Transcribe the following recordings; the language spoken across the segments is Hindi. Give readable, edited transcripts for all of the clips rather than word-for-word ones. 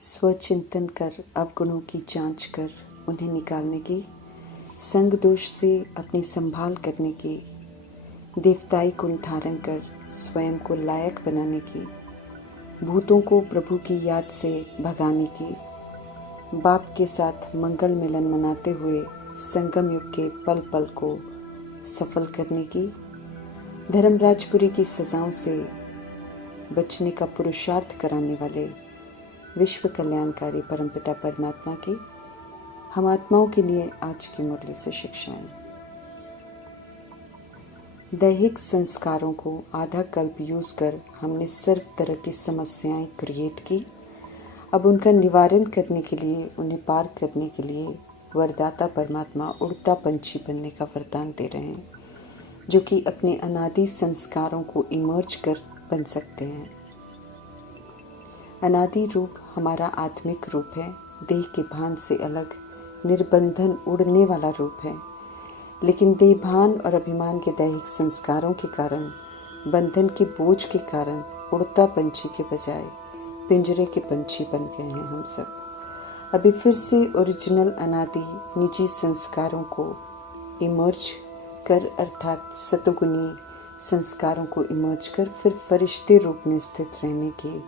स्वचिंतन कर अवगुणों की जांच कर उन्हें निकालने की, संग दोष से अपनी संभाल करने की, देवताई गुण धारण कर स्वयं को लायक बनाने की, भूतों को प्रभु की याद से भगाने की, बाप के साथ मंगल मिलन मनाते हुए संगम युग के पल पल को सफल करने की, धर्मराजपुरी की सजाओं से बचने का पुरुषार्थ कराने वाले विश्व कल्याणकारी परमपिता परमात्मा की हम आत्माओं के लिए आज की मुरली से शिक्षाएं। दैहिक संस्कारों को आधा कल्प यूज कर हमने सर्व तरह की समस्याएं क्रिएट की। अब उनका निवारण करने के लिए, उन्हें पार करने के लिए वरदाता परमात्मा उड़ता पंछी बनने का वरदान दे रहे हैं, जो कि अपने अनादि संस्कारों को इमर्ज कर बन सकते हैं। अनादि रूप हमारा आत्मिक रूप है, देह के भान से अलग निर्बंधन उड़ने वाला रूप है। लेकिन देह भान और अभिमान के दैहिक संस्कारों के कारण, बंधन के बोझ के कारण उड़ता पंछी के बजाय पिंजरे के पंछी बन गए हैं हम सब। अभी फिर से ओरिजिनल अनादि निजी संस्कारों को इमर्ज कर, अर्थात सतोगुणी संस्कारों को इमर्ज कर फिर फरिश्ते रूप में स्थित रहने की,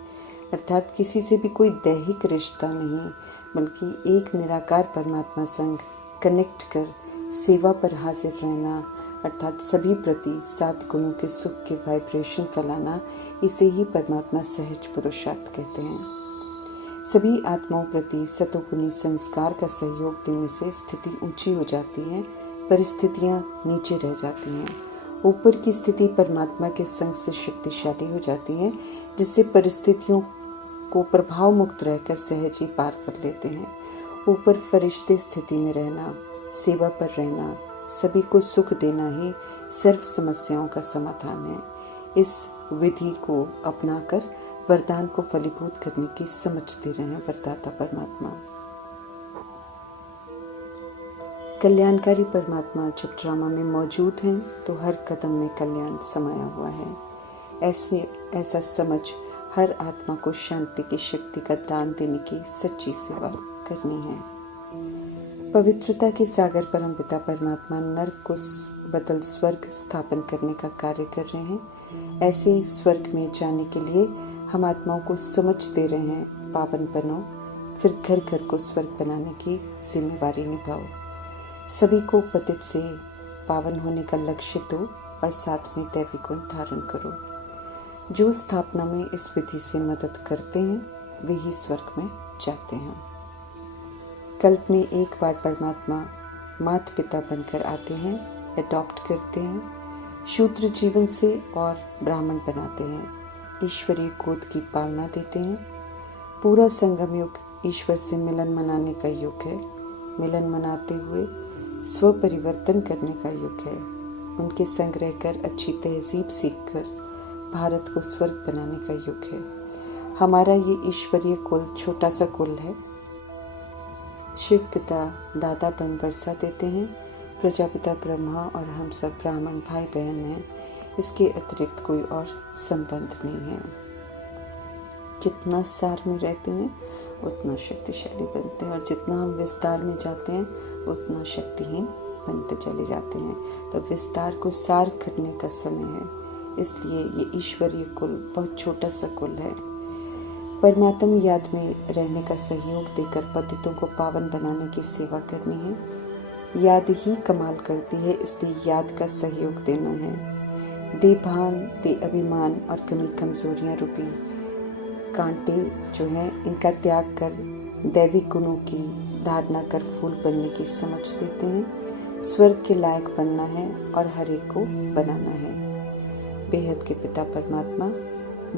अर्थात किसी से भी कोई दैहिक रिश्ता नहीं बल्कि एक निराकार परमात्मा संग कनेक्ट कर सेवा पर हाजिर रहना, अर्थात सभी प्रति 7 गुणों के सुख के वाइब्रेशन फैलाना, इसे ही परमात्मा सहज पुरुषार्थ कहते हैं। सभी आत्माओं प्रति सतोगुणी संस्कार का सहयोग देने से स्थिति ऊंची हो जाती है, परिस्थितियां नीचे रह जाती हैं। ऊपर की स्थिति परमात्मा के संग से शक्तिशाली हो जाती है, जिससे परिस्थितियों को प्रभाव मुक्त रहकर सहज ही पार कर लेते हैं। ऊपर फरिश्ते स्थिति में रहना, सेवा पर रहना, सभी को सुख देना ही सर्व समस्याओं का समाधान है। इस विधि को अपनाकर वरदान को फलीभूत करने की समझ दे रहे हैं वरदाता परमात्मा। कल्याणकारी परमात्मा जब ड्रामा में मौजूद हैं तो हर कदम में कल्याण समाया हुआ है। ऐसा समझ हर आत्मा को शांति की शक्ति का दान देने की सच्ची सेवा करनी है। पवित्रता के सागर परमपिता परमात्मा नरक को बदल स्वर्ग स्थापन करने का कार्य कर रहे हैं। ऐसे स्वर्ग में जाने के लिए हम आत्माओं को समझ दे रहे हैं, पावन बनो, फिर घर घर को स्वर्ग बनाने की जिम्मेवारी निभाओ। सभी को पतित से पावन होने का लक्ष्य दो और साथ में दैवी गुण धारण करो। जो स्थापना में इस विधि से मदद करते हैं वे ही स्वर्ग में जाते हैं। कल्प में एक बार परमात्मा माता पिता बनकर आते हैं, अडॉप्ट करते हैं, शूद्र जीवन से और ब्राह्मण बनाते हैं, ईश्वरीय कोद की पालना देते हैं। पूरा संगम युग ईश्वर से मिलन मनाने का युग है। मिलन मनाते हुए स्व परिवर्तन करने का युग है। उनके संग रहकर अच्छी तहजीब सीखकर भारत को स्वर्ग बनाने का युग है। हमारा ये ईश्वरीय कुल छोटा सा कुल है। शिव पिता दादा बन वर्षा देते हैं, प्रजापिता ब्रह्मा और हम सब ब्राह्मण भाई बहन हैं। इसके अतिरिक्त कोई और संबंध नहीं है। जितना सार में रहते हैं उतना शक्तिशाली बनते हैं, और जितना हम विस्तार में जाते हैं उतना शक्तिहीन बनते चले जाते हैं। तो विस्तार को सार करने का समय है, इसलिए ये ईश्वरीय कुल बहुत छोटा सा कुल है। परमात्म याद में रहने का सहयोग देकर पतितों को पावन बनाने की सेवा करनी है। याद ही कमाल करती है, इसलिए याद का सहयोग देना है। दे भान, दे अभिमान और कमी कमजोरियां रूपी कांटे जो हैं, इनका त्याग कर दैविक गुणों की धारणा कर फूल बनने की समझ देते हैं। स्वर्ग के लायक बनना है और हर एक को बनाना है। बेहद के पिता परमात्मा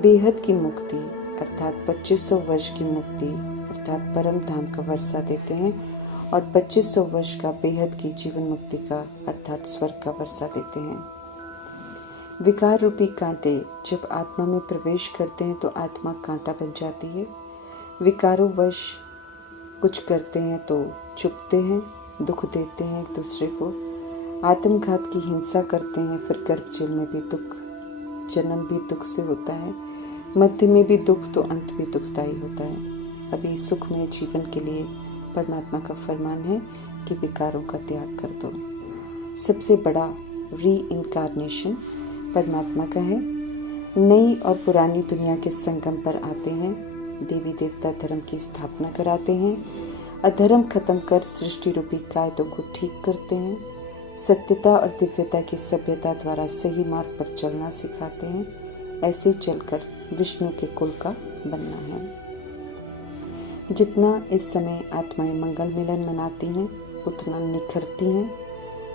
बेहद की मुक्ति अर्थात 2500 वर्ष की मुक्ति अर्थात परम धाम का वर्षा देते हैं, और 2500 वर्ष का बेहद की जीवन मुक्ति का अर्थात स्वर्ग का वर्षा देते हैं। विकार रूपी कांटे जब आत्मा में प्रवेश करते हैं तो आत्मा कांटा बन जाती है। विकारों वश कुछ करते हैं तो चुपते हैं, दुख देते हैं एक दूसरे को, आत्मघात की हिंसा करते हैं, फिर गर्भ जेल में भी दुख, जन्म भी दुख से होता है, मध्य में भी दुख तो अंत भी दुखदायी होता है। अभी सुखमय जीवन के लिए परमात्मा का फरमान है कि विकारों का त्याग कर दो। सबसे बड़ा री इनकारनेशन परमात्मा का है। नई और पुरानी दुनिया के संगम पर आते हैं, देवी देवता धर्म की स्थापना कराते हैं, अधर्म खत्म कर सृष्टि रूपी कायदों को ठीक करते हैं, सत्यता और दिव्यता की सभ्यता द्वारा सही मार्ग पर चलना सिखाते हैं। ऐसे चलकर विष्णु के कुल का बनना है। जितना इस समय आत्माएं मंगल मिलन मनाती हैं उतना निखरती हैं।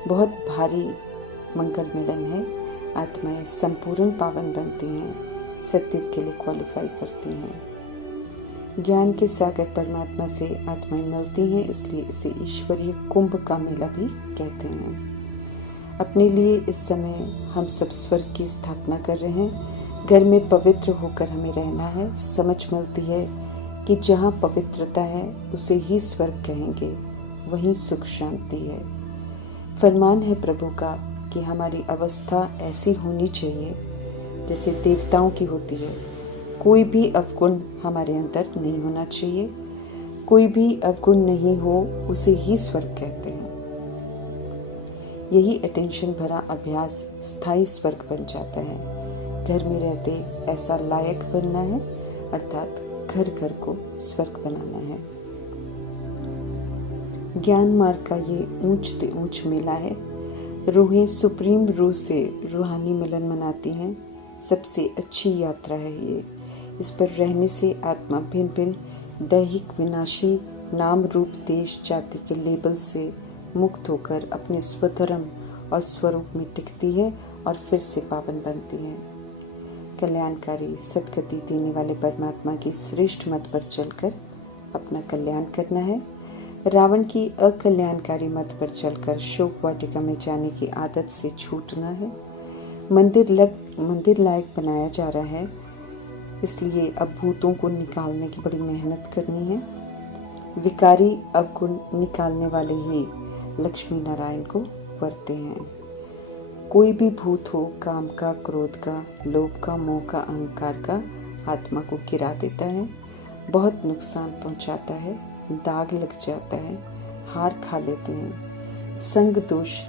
बहुत भारी मंगल मिलन है। आत्माएं संपूर्ण पावन बनती हैं, सत्युग के लिए क्वालिफाई करती हैं। ज्ञान के सागर परमात्मा से आत्माएं मिलती हैं, इसलिए इसे ईश्वरीय कुंभ का मेला भी कहते हैं। अपने लिए इस समय हम सब स्वर्ग की स्थापना कर रहे हैं। घर में पवित्र होकर हमें रहना है। समझ मिलती है कि जहाँ पवित्रता है उसे ही स्वर्ग कहेंगे, वहीं सुख शांति है। फरमान है प्रभु का कि हमारी अवस्था ऐसी होनी चाहिए जैसे देवताओं की होती है। कोई भी अवगुण हमारे अंदर नहीं होना चाहिए। कोई भी अवगुण नहीं हो उसे ही स्वर्ग कहते हैं। यही अटेंशन भरा अभ्यास स्थायी स्वर्ग बन जाता है। घर में रहते ऐसा लायक बनना है, अर्थात घर घर को स्वर्ग बनाना है। ज्ञान मार्ग का ये ऊंच से ऊंच मेला है। रूहें सुप्रीम रूह से रूहानी मिलन मनाती हैं। सबसे अच्छी यात्रा है ये। इस पर रहने से आत्मा भिन्न भिन्न दैहिक विनाशी नाम रूप देश जाति के लेबल से मुक्त होकर अपने स्वधर्म और स्वरूप में टिकती है और फिर से पावन बनती है। कल्याणकारी सद्गति देने वाले परमात्मा की श्रेष्ठ मत पर चलकर अपना कल्याण करना है। रावण की अकल्याणकारी मत पर चलकर शोक वाटिका में जाने की आदत से छूटना है। मंदिर लायक बनाया जा रहा है, इसलिए अब भूतों को निकालने की बड़ी मेहनत करनी है। विकारी अवगुण निकालने वाले ही लक्ष्मी नारायण को वरते हैं। कोई भी भूत हो, काम का, क्रोध का, लोभ का, मोह का, अहंकार का, आत्मा को गिरा देता है, बहुत नुकसान पहुंचाता है, दाग लग जाता है, हार खा लेते हैं। संग दोष